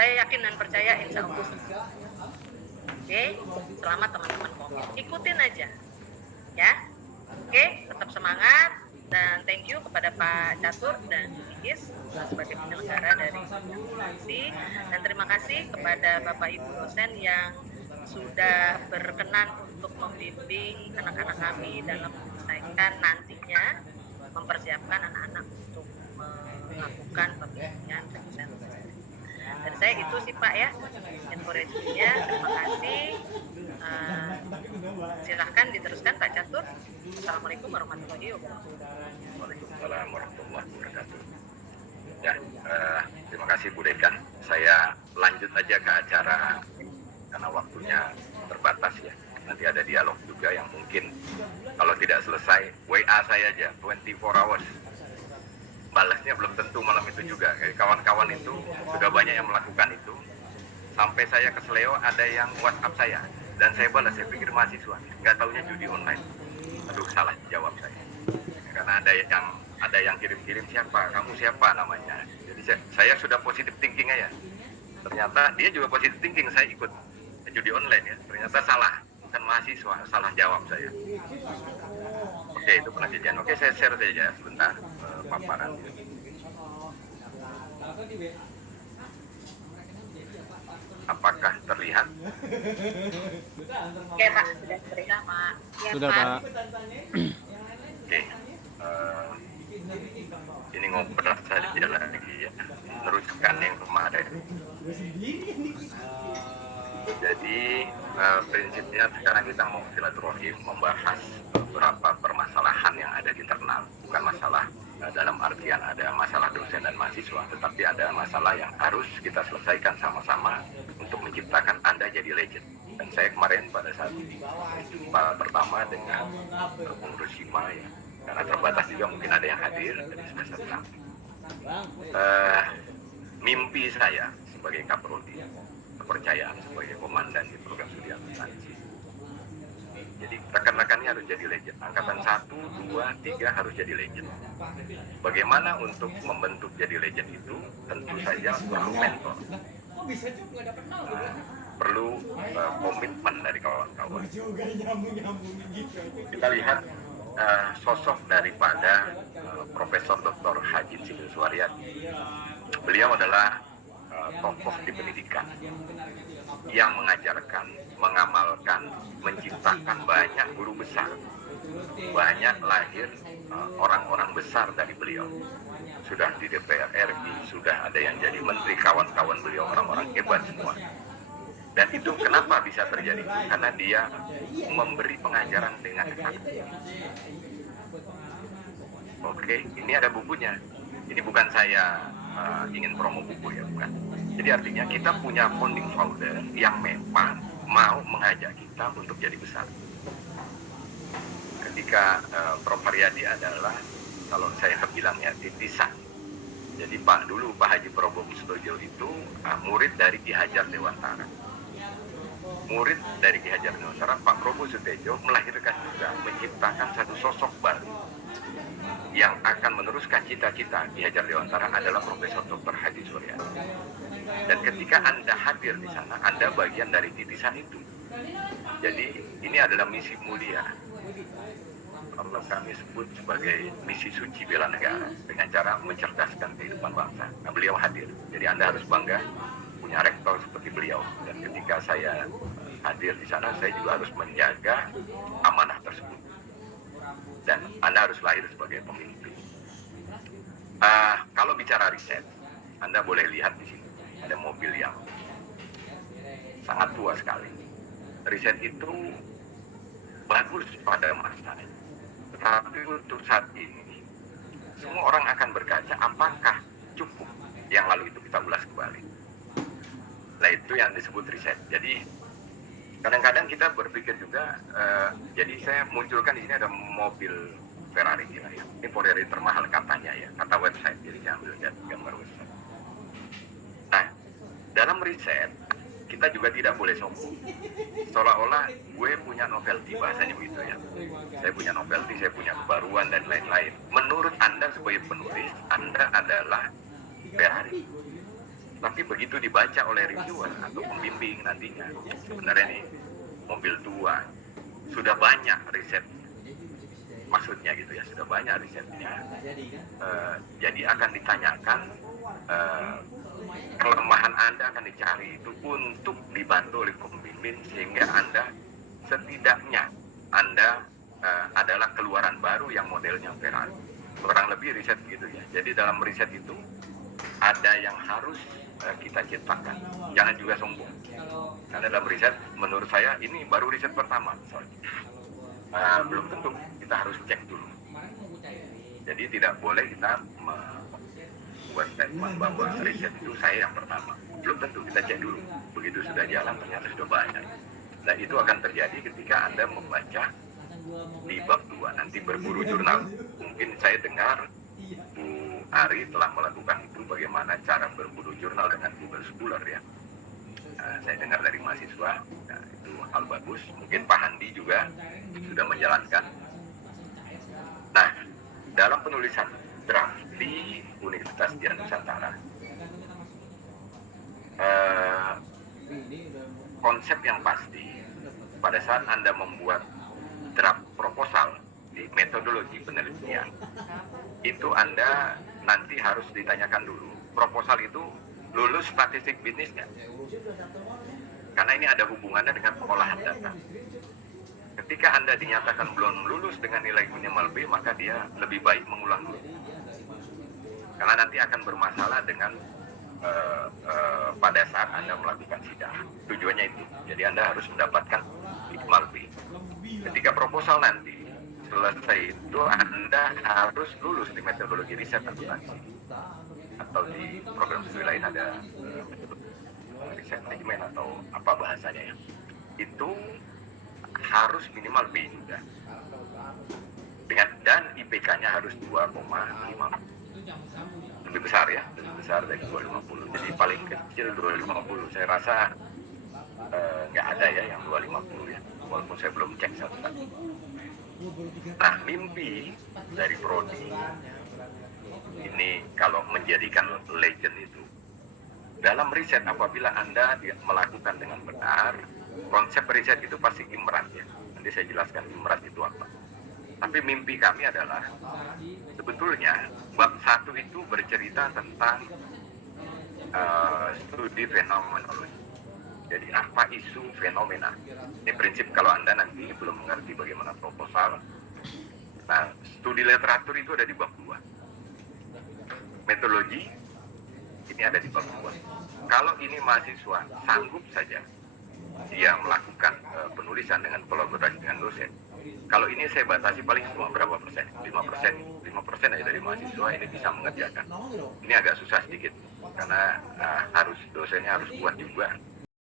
Saya yakin dan percaya insya Allah. Oke, selamat teman-teman komit. Ikutin aja, ya. Oke, tetap semangat dan thank you kepada Pak Catur dan Iis sebagai penyelenggara dari konferensi, dan terima kasih kepada Bapak Ibu dosen yang sudah berkenan untuk membimbing anak-anak kami dalam menyelesaikan nantinya mempersiapkan anak-anak untuk melakukan pembimbingan dosen. Dari saya itu sih Pak ya, informasinya. Terima kasih. Silahkan diteruskan Pak Catur. Assalamualaikum warahmatullahi wabarakatuh. Waalaikumsalam warahmatullahi wabarakatuh. Ya, terima kasih Bu Dekan. Saya lanjut aja ke acara karena waktunya terbatas ya. Nanti ada dialog juga yang mungkin kalau tidak selesai WA saya aja 24 hours. Balasnya belum tentu malam itu juga. Kawan-kawan itu sudah banyak yang melakukan itu. Sampai saya ke Seleo ada yang WhatsApp saya dan saya balas, saya pikir mahasiswa, nggak taunya judi online. Aduh, salah jawab saya. Karena ada yang kirim-kirim, siapa, kamu siapa namanya. Jadi saya sudah positive thinking aja. Ternyata dia juga positive thinking, saya ikut judi online ya. Ternyata salah, bukan mahasiswa, salah jawab saya. Oke, itu penelitian. Oke, saya share saja sebentar paparan. Apakah terlihat? Oke Pak, sudah terlihat Pak. Ya, Sudah Pak. Oke, ini ngobrol saja lagi ya, teruskan yang kemarin. Jadi prinsipnya sekarang kita mau silaturahim membahas beberapa permasalahan yang ada di internal. Bukan masalah dalam artian ada masalah dosen dan mahasiswa, tetapi ada masalah yang harus kita selesaikan sama-sama untuk menciptakan Anda jadi legend. Dan saya kemarin pada saat jumpa pertama dengan pengurus Sima ya, karena terbatas juga mungkin ada yang hadir dari semester 6. Mimpi saya sebagai Kaprodi, kepercayaan sebagai komandan di program studi akuntansi. Jadi rekan-rekannya harus jadi legend. Angkatan 1, 2, 3 harus jadi legend. Bagaimana untuk membentuk jadi legend itu? Tentu saja perlu mentor. Perlu komitmen dari kawan-kawan. Kita lihat sosok daripada Profesor Dr. Haji Sidul Suwaryadi. Beliau adalah tokoh di pendidikan yang mengajarkan, mengamalkan, menciptakan banyak guru besar, banyak lahir orang-orang besar dari beliau. Sudah di DPR RI, sudah ada yang jadi menteri, kawan-kawan beliau orang-orang hebat semua. Dan itu kenapa bisa terjadi? Karena dia memberi pengajaran dengan efektif. Oke, ini ada bukunya. Ini bukan saya ingin promo buku ya, bukan. Jadi artinya kita punya founding founder yang memang mau mengajak kita untuk jadi besar. Ketika Prof. Haryadi adalah, kalau saya bilangnya titisan. Jadi Pak Haji Probo Kustojo itu murid dari Ki Hajar Dewantara. Murid dari Ki Hajar Dewantara, Pak Probo Sutejo melahirkan juga, menciptakan satu sosok baru yang akan meneruskan cita-cita Ki Hajar Dewantara adalah Profesor Dr. Haji Suryadi. Dan ketika Anda hadir di sana, Anda bagian dari titisan itu. Jadi ini adalah misi mulia. Kalau kami sebut sebagai misi suci bela negara dengan cara mencerdaskan kehidupan bangsa. Nah, beliau hadir. Jadi Anda harus bangga punya rektor seperti beliau. Dan ketika saya hadir di sana, saya juga harus menjaga amanah tersebut. Dan Anda harus lahir sebagai pemimpin. Kalau bicara riset, Anda boleh lihat di sini ada mobil yang sangat tua sekali. Riset itu bagus pada masanya, tetapi untuk saat ini semua orang akan berkaca apakah cukup. Yang lalu itu kita ulas kembali. Nah, itu yang disebut riset. Jadi kadang-kadang kita berpikir juga, jadi saya munculkan di sini ada mobil Ferrari ya. Ini Ferrari termahal katanya ya, kata website. Jadi saya ambil gambar website. Nah, dalam riset kita juga tidak boleh sombong. Seolah-olah gue punya novelty, bahasanya begitu ya. Saya punya novelty, saya punya kebaruan dan lain-lain. Menurut Anda sebagai penulis, Anda adalah Ferrari. Tapi begitu dibaca oleh reviewer atau pembimbing nantinya, sebenarnya nih mobil tua sudah banyak riset, maksudnya gitu ya, sudah banyak risetnya. Jadi akan ditanyakan, kelemahan Anda akan dicari itu untuk dibantu oleh pembimbing, sehingga Anda setidaknya Anda adalah keluaran baru yang modelnya Ferrari. Kurang lebih riset gitu ya. Jadi dalam riset itu ada yang harus kita ciptakan. Jangan juga sombong. Karena dalam riset, menurut saya ini baru riset pertama misalnya. Belum tentu, kita harus cek dulu. Jadi tidak boleh kita membuat statement bahwa riset itu saya yang pertama. Belum tentu, kita cek dulu. Begitu sudah jalan, ternyata sudah banyak. Nah, itu akan terjadi ketika Anda membaca di bab 2, nanti berburu jurnal. Mungkin saya dengar Bu Ari telah melakukan itu, bagaimana cara berburu jurnal dengan Google Scholar ya. Saya dengar dari mahasiswa, itu hal bagus. Mungkin Pak Handi juga sudah menjalankan. Nah, dalam penulisan draft di Universitas Dian Nusantara, konsep yang pasti pada saat Anda membuat draft proposal di metodologi penelitian, itu Anda nanti harus ditanyakan dulu, proposal itu lulus statistik bisnisnya. Karena ini ada hubungannya dengan pengolahan data. Ketika Anda dinyatakan belum lulus dengan nilai minimal B, maka dia lebih baik mengulang dulu. Karena nanti akan bermasalah dengan pada saat Anda melakukan sidang. Tujuannya itu. Jadi Anda harus mendapatkan minimal B. Ketika proposal nanti selesai itu, Anda harus lulus di metodologi riset akuntansi, atau di program studi lain ada riset manajemen atau apa bahasanya ya. Itu harus minimal B juga. Dan IPK-nya harus 2,5. Lebih besar ya, lebih besar dari 250. Jadi paling kecil 250. Saya rasa nggak ada ya yang 250 ya, walaupun saya belum cek satu-satu. Nah, mimpi dari Prodi ini kalau menjadikan legend itu, dalam riset apabila Anda melakukan dengan benar, konsep riset itu pasti imrat ya. Nanti saya jelaskan imrat itu apa. Tapi mimpi kami adalah, sebetulnya bab 1 itu bercerita tentang studi fenomenologi. Jadi apa isu fenomena? Ini prinsip kalau Anda nanti belum mengerti bagaimana proposal. Nah, studi literatur itu ada di bab 2. Metodologi ini ada di bab 2. Kalau ini mahasiswa sanggup saja dia melakukan penulisan dengan kolaborasi dengan dosen. Kalau ini saya batasi paling cuma berapa persen? 5% aja dari mahasiswa ini bisa mengerjakan. Ini agak susah sedikit karena dosennya harus kuat juga.